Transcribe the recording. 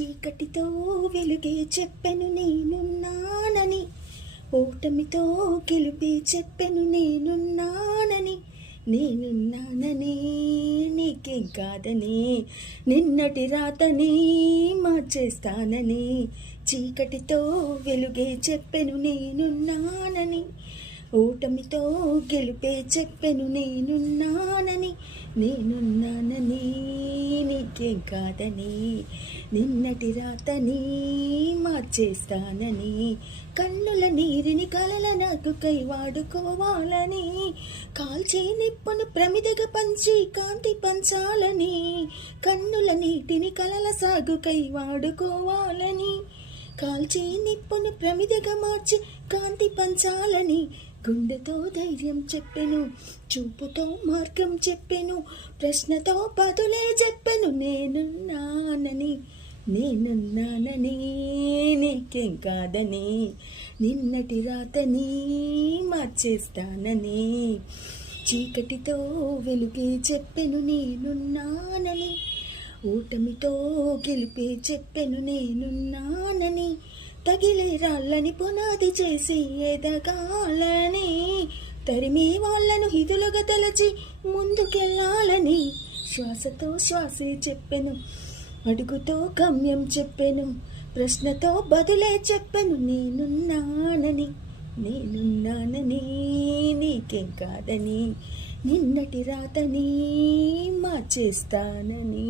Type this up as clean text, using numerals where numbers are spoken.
చీకటితో వెలుగే చెప్పెను నేనున్నానని, ఓటమితో గెలుపే చెప్పెను నేనున్నానని. నేనున్నానని నీకేం కాదని, నిన్నటి రాతని మార్చేస్తానని. చీకటితో వెలుగే చెప్పెను నేనున్నానని, ఓటమితో గెలుపే చెప్పెను నేనున్నానని. నేనున్నానని నీకేం కాదని, నిన్నటి రాతని మార్చేస్తానని. కన్నుల నీరిని కలల నాకు కై వాడుకోవాలని, కాల్చే నిప్పును ప్రమిదగా పంచి కాంతి పంచాలని. కన్నుల నీటిని కలల సాగుకై వాడుకోవాలని, కాల్చే నిప్పును ప్రమిదగా మార్చి కాంతి పంచాలని. గుండెతో ధైర్యం చెప్పెను, చూపుతో మార్గం చెప్పెను, ప్రశ్నతో బదులే చెప్పెను నేనున్నానని. నేనున్నానని నీకేం కాదని, నిన్నటి రాతని మార్చేస్తానని. చీకటితో వెలుగే చెప్పెను నేనున్నానని, ఓటమితో గెలిపే చెప్పెను నేనున్నానని. తగిలే రాళ్ళని పునాది చేసి ఎదగాలని, తరిమే వాళ్ళను హితులుగా తలచి ముందుకెళ్ళాలని. శ్వాసతో శ్వాసే చెప్పెను, అడుగుతో గమ్యం చెప్పెను, ప్రశ్నతో బదులే చెప్పెను నేనున్నానని. నేనున్నానని నీకేం కాదని, నిన్నటి రాతని మార్చేస్తానని.